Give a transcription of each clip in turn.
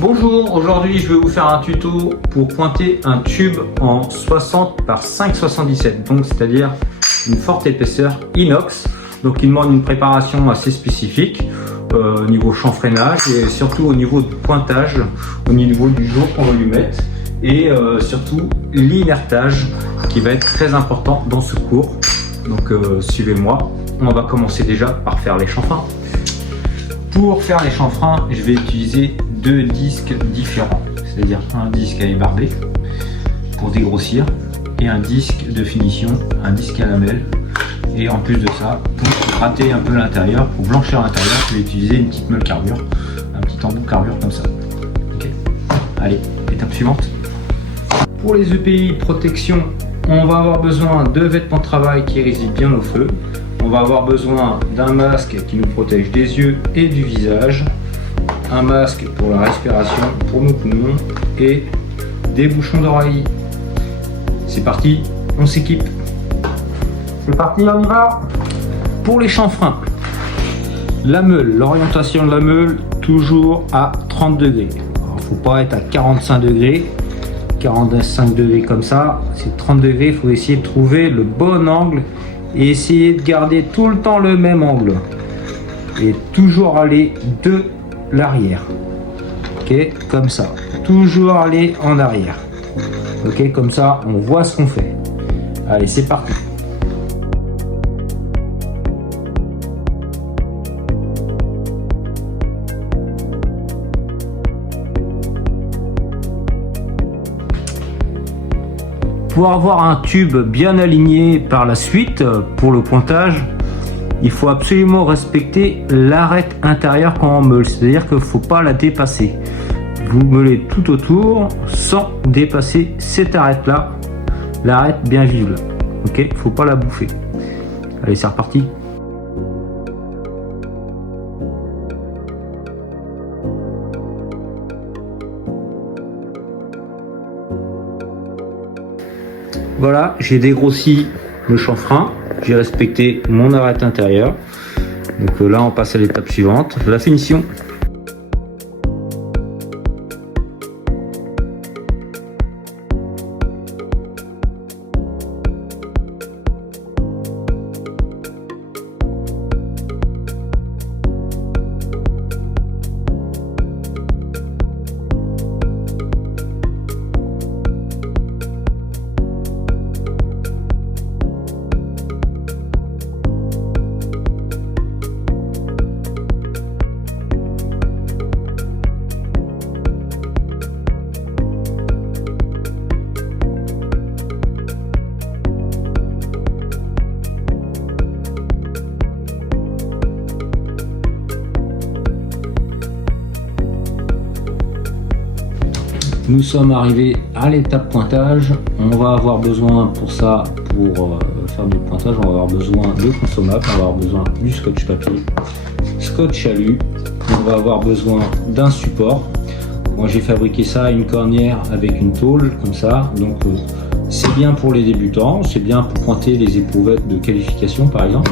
Bonjour, aujourd'hui je vais vous faire un tuto pour pointer un tube en 60 par 5,77, donc c'est-à-dire une forte épaisseur inox. Donc il demande une préparation assez spécifique au niveau chanfreinage et surtout au niveau de pointage, au niveau du jour qu'on va lui mettre et surtout l'inertage qui va être très important dans ce cours. Donc suivez-moi, on va commencer déjà par faire les chanfreins. Pour faire les chanfreins, je vais utiliser deux disques différents, c'est-à-dire un disque à ébarber pour dégrossir et un disque de finition, un disque à lamelles. Et en plus de ça, pour gratter un peu l'intérieur, pour blanchir l'intérieur, je vais utiliser une petite meule carbure, un petit embout carbure comme ça. Okay. Allez, étape suivante. Pour les EPI protection, on va avoir besoin de vêtements de travail qui résistent bien au feu. On va avoir besoin d'un masque qui nous protège des yeux et du visage, un masque pour la respiration pour nos poumons et des bouchons d'oreille. C'est parti, on s'équipe. C'est parti, on y va. Pour les chanfreins, la meule, l'orientation de la meule, toujours à 30 degrés. Il ne faut pas être à 45 degrés, 45 degrés comme ça, c'est 30 degrés, il faut essayer de trouver le bon angle et essayer de garder tout le temps le même angle et toujours aller de l'arrière. Ok, comme ça, toujours aller en arrière. Ok, comme ça on voit ce qu'on fait. Allez, c'est parti. Pour avoir un tube bien aligné par la suite pour le pointage, il faut absolument respecter l'arête intérieure quand on meule, c'est-à-dire qu'il ne faut pas la dépasser. Vous meulez tout autour sans dépasser cette arête-là, l'arête bien visible. Ok, il ne faut pas la bouffer. Allez, c'est reparti. Voilà, j'ai dégrossi le chanfrein, j'ai respecté mon arête intérieure. Donc là, on passe à l'étape suivante, la finition. Nous sommes arrivés à l'étape pointage. On va avoir besoin pour ça, pour faire du pointage, on va avoir besoin de consommables, on va avoir besoin du scotch papier, scotch alu, on va avoir besoin d'un support. Moi j'ai fabriqué ça, une cornière avec une tôle comme ça, donc c'est bien pour les débutants, c'est bien pour pointer les éprouvettes de qualification par exemple.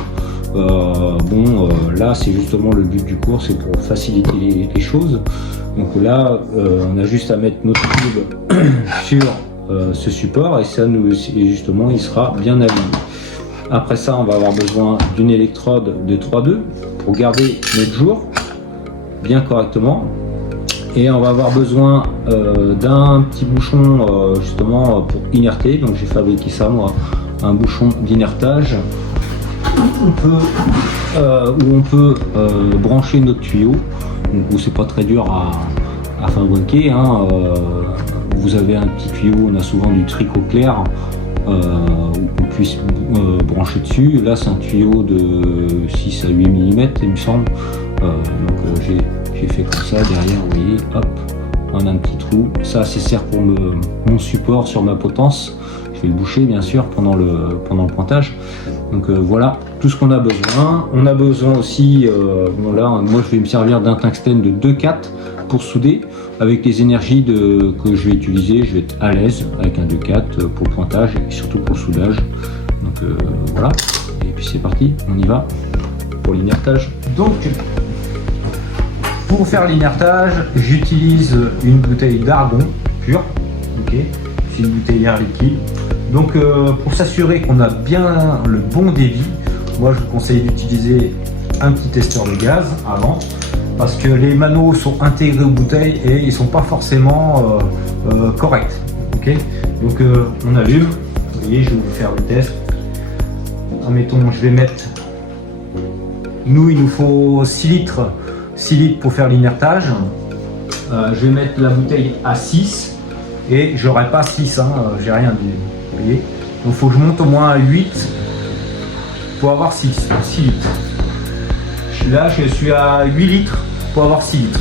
Là c'est justement le but du cours, c'est pour faciliter les choses. Donc là on a juste à mettre notre tube sur ce support et ça justement il sera bien aligné. Après ça on va avoir besoin d'une électrode de 3,2 pour garder notre jour bien correctement, et on va avoir besoin d'un petit bouchon justement pour inerter. Donc j'ai fabriqué ça moi, un bouchon d'inertage où on peut brancher notre tuyau, où c'est pas très dur à fabriquer, hein. Vous avez un petit tuyau, on a souvent du tricot clair où on puisse brancher dessus. Là c'est un tuyau de 6 à 8 mm il me semble, donc j'ai fait comme ça derrière, vous voyez, hop, on a un petit trou, ça sert pour mon support sur ma potence. Je vais le boucher bien sûr pendant le pointage. Donc voilà tout ce qu'on a besoin. On a besoin aussi, là moi je vais me servir d'un tungstène de 2,4 pour souder. Avec les énergies que je vais utiliser, je vais être à l'aise avec un 2,4 pour le pointage et surtout pour le soudage. Donc voilà, et puis c'est parti, on y va pour l'inertage. Donc pour Pour faire l'inertage, j'utilise une bouteille d'argon pur, ok, c'est une bouteille d'air liquide. Donc pour s'assurer qu'on a bien le bon débit, moi je vous conseille d'utiliser un petit testeur de gaz avant, parce que les manos sont intégrés aux bouteilles et ils sont pas forcément corrects. Ok, donc on allume. Vous voyez, je vais vous faire le test. Admettons, je vais mettre. Nous, il nous faut 6 litres pour faire l'inertage. Je vais mettre la bouteille à 6 et j'aurai pas 6, hein, j'ai rien dit. Vous voyez, donc il faut que je monte au moins à 8 pour avoir 6 litres. Là, je suis à 8 litres pour avoir 6 litres.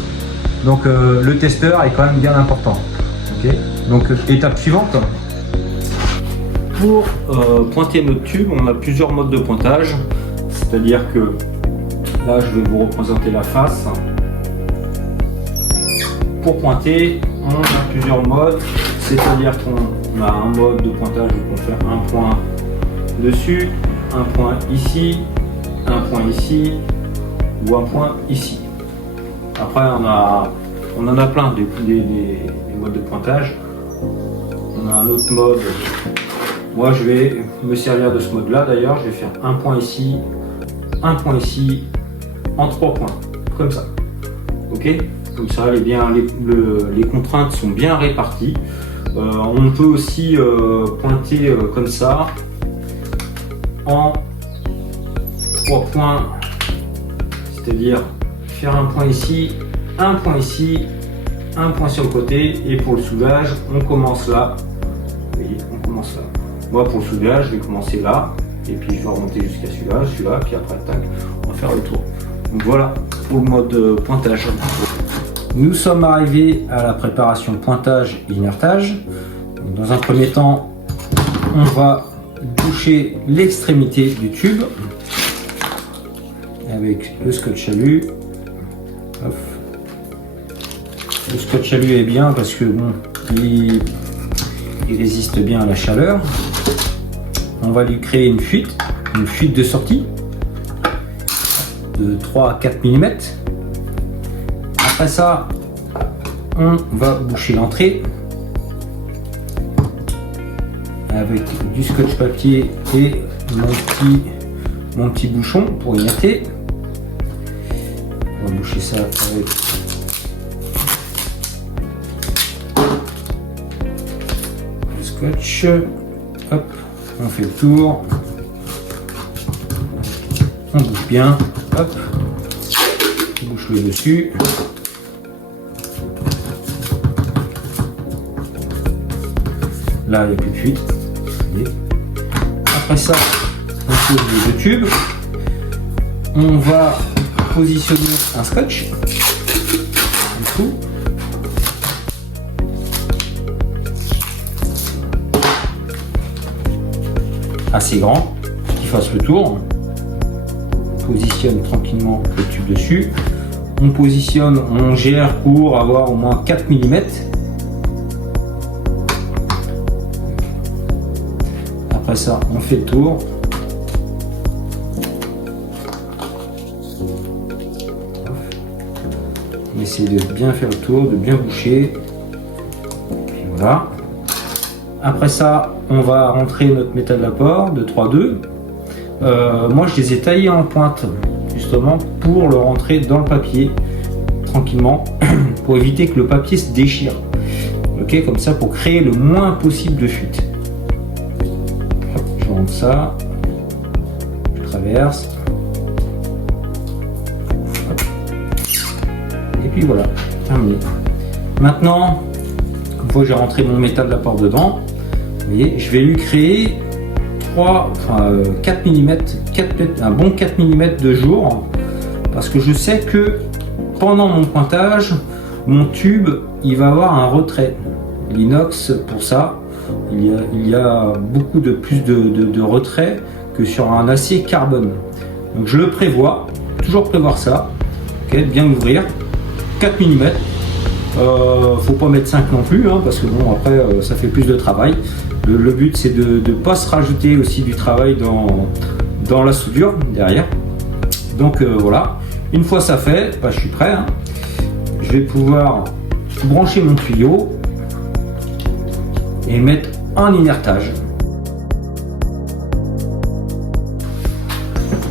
Donc le testeur est quand même bien important. Okay, donc étape suivante. Pour pointer notre tube, on a plusieurs modes de pointage. C'est-à-dire que là, je vais vous représenter la face. Pour pointer, on a plusieurs modes. C'est-à-dire qu'on a un mode de pointage où on peut faire un point dessus, un point ici, un point ici ou un point ici. Après, on en a plein des modes de pointage. On a un autre mode. Moi, je vais me servir de ce mode-là. D'ailleurs, je vais faire un point ici, en 3 points, comme ça. Ok, comme ça, les contraintes sont bien réparties. On peut aussi pointer comme ça, en 3 points, c'est-à-dire faire un point ici, un point ici, un point sur le côté, et pour le soudage, on commence là. Vous voyez, on commence là. Moi, pour le soudage, je vais commencer là, et puis je vais remonter jusqu'à celui-là, puis après, tac, on va faire le tour. Donc voilà pour le mode pointage. Nous sommes arrivés à la préparation pointage et inertage. Dans un premier temps, on va boucher l'extrémité du tube avec le scotch alu. Hop. Le scotch alu est bien parce que bon, il résiste bien à la chaleur. On va lui créer une fuite de sortie de 3 à 4 mm. Après ça, on va boucher l'entrée avec du scotch papier et mon petit bouchon pour innerter. On va boucher ça avec le scotch. Hop, on fait le tour. On bouche bien. Hop, on bouche le dessus. Là, il n'y a plus de fuite. Après ça, on pose les deux tubes. On va positionner un scotch en dessous. Assez grand, qui fasse le tour. On positionne tranquillement le tube dessus. On positionne, on gère pour avoir au moins 4 mm. Après ça, on fait le tour. On essaie de bien faire le tour, de bien boucher. Puis voilà. Après ça, on va rentrer notre métal d'apport de 3-2. Moi, je les ai taillés en pointe, justement, pour le rentrer dans le papier, tranquillement, pour éviter que le papier se déchire. Ok, comme ça, pour créer le moins possible de fuite. Je rentre ça, je traverse. Et puis voilà, terminé. Maintenant, une fois que j'ai rentré mon métal d'apport dedans, vous voyez, je vais lui créer 4 mm, un bon 4 mm de jour, parce que je sais que pendant mon pointage, mon tube, il va avoir un retrait. L'inox, pour ça, il y a beaucoup plus de retrait que sur un acier carbone. Donc je le prévois, toujours prévoir ça, okay, bien ouvrir, 4 mm. Faut pas mettre 5 non plus, hein, parce que bon, après ça fait plus de travail. Le but c'est de ne pas se rajouter aussi du travail dans la soudure derrière. Donc voilà, une fois ça fait, bah, je suis prêt, hein. je vais pouvoir brancher mon tuyau et mettre un inertage.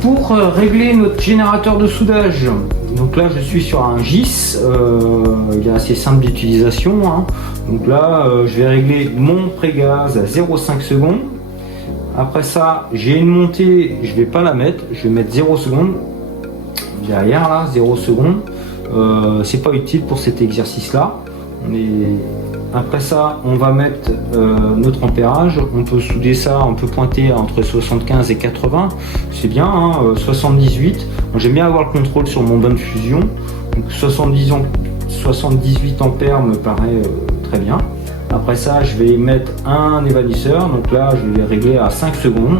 Pour régler notre générateur de soudage, donc là je suis sur un GIS, il est assez simple d'utilisation, hein. Donc là je vais régler mon pré-gaz à 0,5 secondes. Après ça j'ai une montée, je vais pas la mettre, je vais mettre 0 secondes. Derrière là, 0 secondes. C'est pas utile pour cet exercice là. Après ça, on va mettre notre ampérage. On peut souder ça, on peut pointer entre 75 et 80. C'est bien, hein, 78. J'aime bien avoir le contrôle sur mon bonne fusion. Donc 78 ampères me paraît très bien. Après ça, je vais mettre un évanisseur. Donc là, je vais régler à 5 secondes.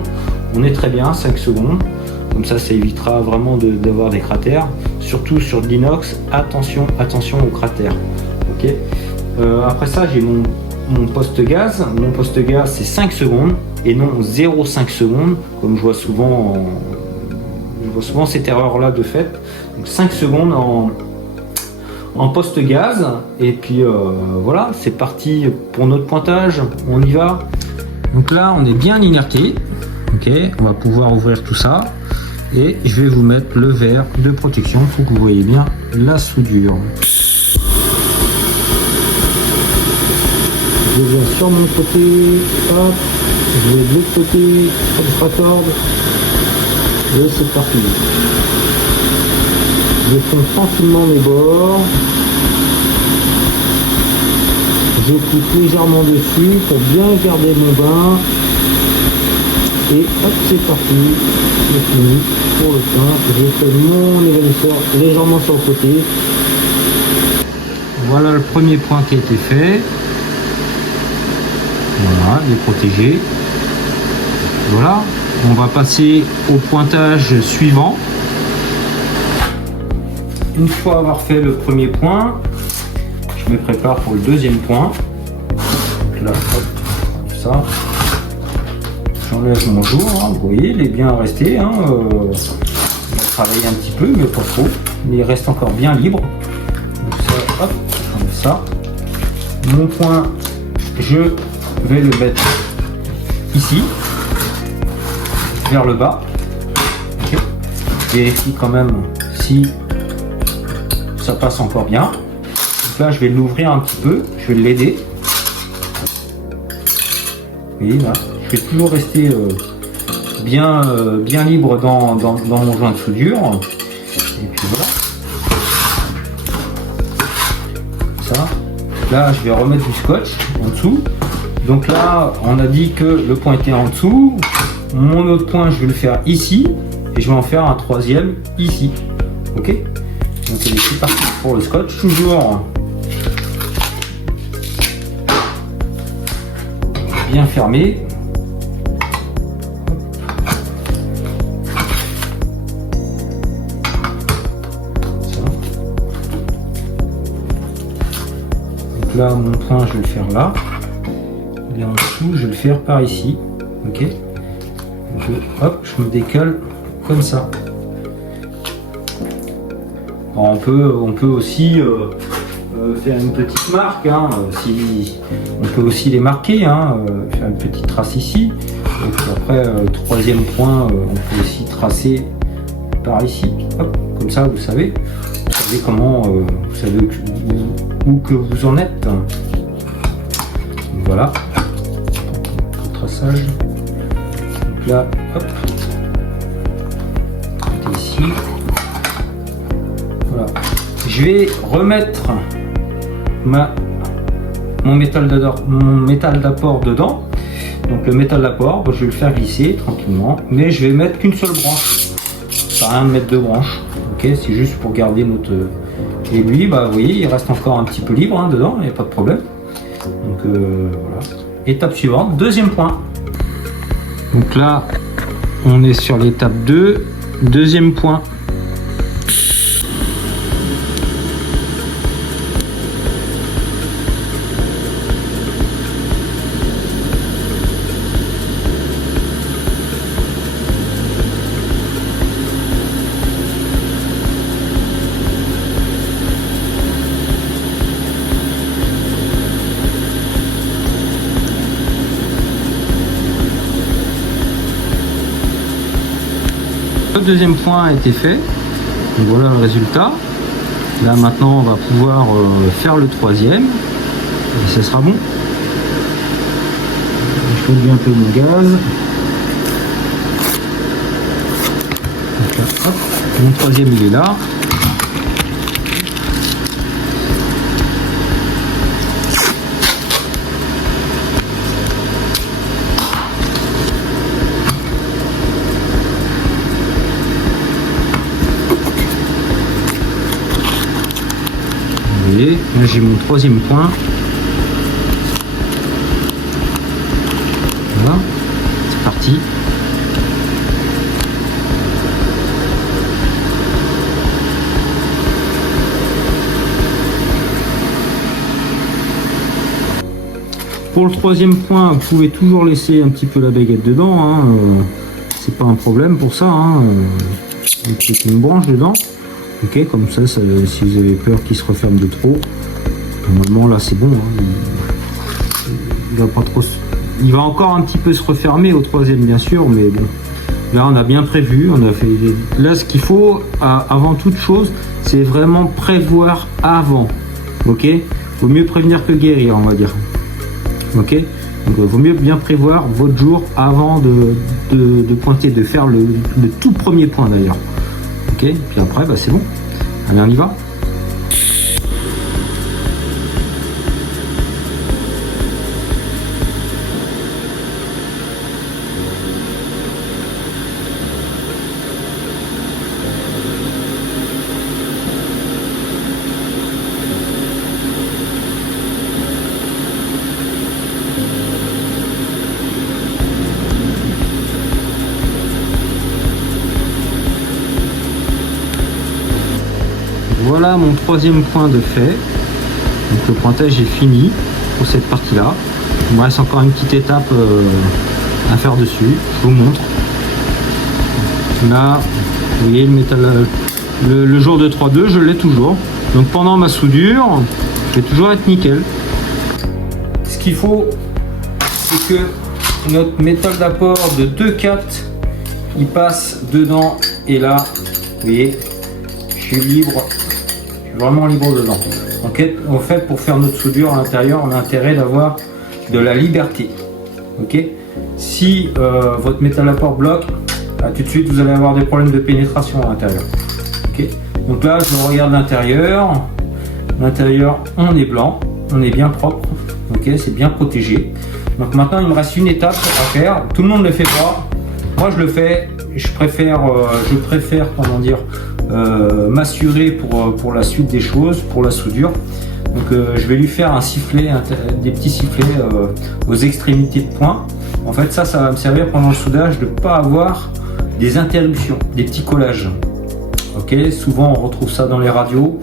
On est très bien, 5 secondes. Comme ça évitera vraiment d'avoir des cratères. Surtout sur de l'inox, attention aux cratères. Ok. Après ça, j'ai mon poste gaz. Mon poste gaz, c'est 5 secondes et non 0,5 secondes, comme je vois souvent cette erreur-là de fait. Donc 5 secondes en poste gaz. Et puis voilà, c'est parti pour notre pointage. On y va. Donc là, on est bien inerté. Ok, on va pouvoir ouvrir tout ça. Et je vais vous mettre le verre de protection pour que vous voyez bien la soudure. Je viens sur mon côté, hop, je vais de l'autre côté, comme racorde, et c'est parti. Je fonds tranquillement mes bords, je pousse légèrement dessus pour bien garder mon bain, et hop, c'est parti, c'est fini pour le pain. Je fais mon évanisseur légèrement sur le côté. Voilà le premier point qui a été fait. Voilà, il est protégé. Voilà, on va passer au pointage suivant. Une fois avoir fait le premier point, je me prépare pour le deuxième point. Là, hop, ça. J'enlève mon jour, hein, vous voyez, il est bien resté. Hein, on va travailler un petit peu, mais pas trop. Il reste encore bien libre. Donc ça, hop, j'enlève ça. Mon point, je vais le mettre ici, vers le bas. Okay. Vérifie quand même si ça passe encore bien. Donc là, je vais l'ouvrir un petit peu, je vais l'aider. Vous voyez là, je vais toujours rester bien libre dans mon joint de soudure. Et puis voilà. Ça. Là, je vais remettre du scotch en dessous. Donc là, on a dit que le point était en dessous. Mon autre point, je vais le faire ici. Et je vais en faire un troisième ici. Ok. Donc c'est parti pour le scotch. Toujours bien fermé. Ça. Donc là, mon point, je vais le faire là. Et en dessous, je vais le faire par ici. Ok. Hop, je me décolle comme ça. Alors on peut aussi faire une petite marque. Hein, on peut aussi les marquer. Hein, faire une petite trace ici. Et puis après, troisième point, on peut aussi tracer par ici. Hop, comme ça, vous savez comment, vous savez où que vous en êtes. Donc, voilà. Traçage. Donc là, hop, ici. Voilà. Je vais remettre mon métal d'apport dedans. Donc le métal d'apport, je vais le faire glisser tranquillement, mais je vais mettre qu'une seule branche. Ça rien de mettre deux branches. Ok, c'est juste pour garder notre. Et lui, bah vous voyez, il reste encore un petit peu libre hein, dedans, il n'y a pas de problème. Donc voilà. Étape suivante, deuxième point. Donc là, on est sur l'étape 2, deuxième point. Le deuxième point a été fait. Donc voilà le résultat. Là maintenant on va pouvoir faire le troisième. Et ce sera bon. Je réduis un peu mon gaz. Donc là, hop, mon troisième il est là. Vous voyez, là j'ai mon troisième point. Voilà, c'est parti. Pour le troisième point, vous pouvez toujours laisser un petit peu la baguette dedans, hein, c'est pas un problème pour ça, hein, c'est une branche dedans, ok, comme ça, si vous avez peur qu'il se referme de trop, normalement là c'est bon, hein, il va pas trop, il va encore un petit peu se refermer au troisième bien sûr, mais bon, là on a bien prévu, on a fait, là ce qu'il faut avant toute chose, c'est vraiment prévoir avant, ok, vaut mieux prévenir que guérir, on va dire. Ok, donc il vaut mieux bien prévoir votre jour avant de pointer, de faire le tout premier point d'ailleurs. Ok, puis après bah, c'est bon. Allez, on y va. Voilà mon troisième point de fait. Donc le pointage est fini pour cette partie là. Il me reste encore une petite étape à faire dessus. Je vous montre. Là, vous voyez le métal, le jour de 3.2, je l'ai toujours. Donc pendant ma soudure, je vais toujours être nickel. Ce qu'il faut, c'est que notre métal d'apport de 2,4, il passe dedans et là, vous voyez, je suis libre. Vraiment libre dedans. Donc en fait, pour faire notre soudure à l'intérieur, on a intérêt d'avoir de la liberté. Ok. Si votre métal d'apport bloque, là, tout de suite vous allez avoir des problèmes de pénétration à l'intérieur. Ok. Donc là, je regarde l'intérieur. L'intérieur, on est blanc, on est bien propre. Ok, c'est bien protégé. Donc maintenant, il me reste une étape à faire. Tout le monde ne le fait pas. Moi, je le fais. Je préfère comment dire, m'assurer pour la suite des choses, pour la soudure. Donc je vais lui faire un sifflet, des petits sifflets aux extrémités de pointe. En fait ça va me servir pendant le soudage de ne pas avoir des interruptions, des petits collages. Ok, souvent on retrouve ça dans les radios,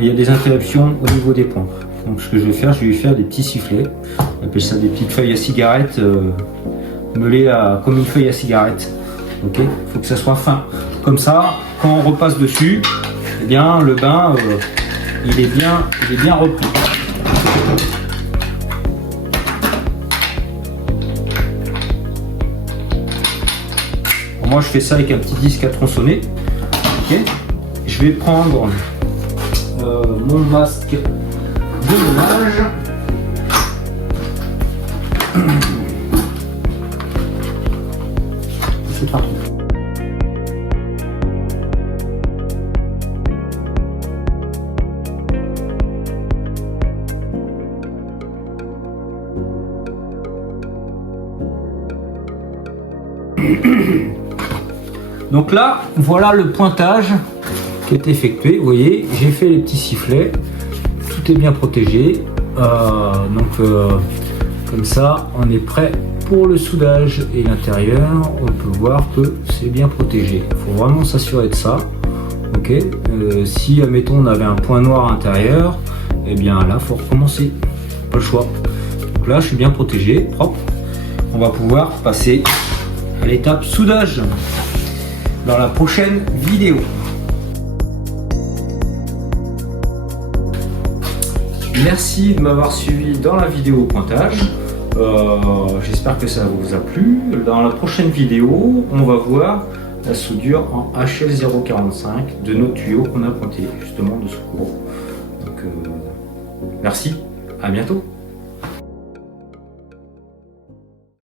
il y a des interruptions au niveau des points. Donc ce que je vais faire, je vais lui faire des petits sifflets. On appelle ça des petites feuilles à cigarette, meulées comme une feuille à cigarette. Ok, il faut que ça soit fin. Comme ça, quand on repasse dessus, eh bien le bain il est bien repris. Bon, moi je fais ça avec un petit disque à tronçonner. Ok, je vais prendre mon masque de ménage. C'est parti. Donc là, voilà le pointage qui est effectué. Vous voyez, j'ai fait les petits sifflets. Tout est bien protégé. Comme ça, on est prêt pour le soudage. Et l'intérieur, on peut voir que c'est bien protégé. Il faut vraiment s'assurer de ça. Ok. Si, admettons, on avait un point noir à l'intérieur, eh bien là, il faut recommencer. Pas le choix. Donc là, je suis bien protégé, propre. On va pouvoir passer à l'étape soudage dans la prochaine vidéo. Merci de m'avoir suivi dans la vidéo pointage. J'espère que ça vous a plu. Dans la prochaine vidéo, on va voir la soudure en HL045 de nos tuyaux qu'on a pointés justement de secours. Donc, merci, à bientôt.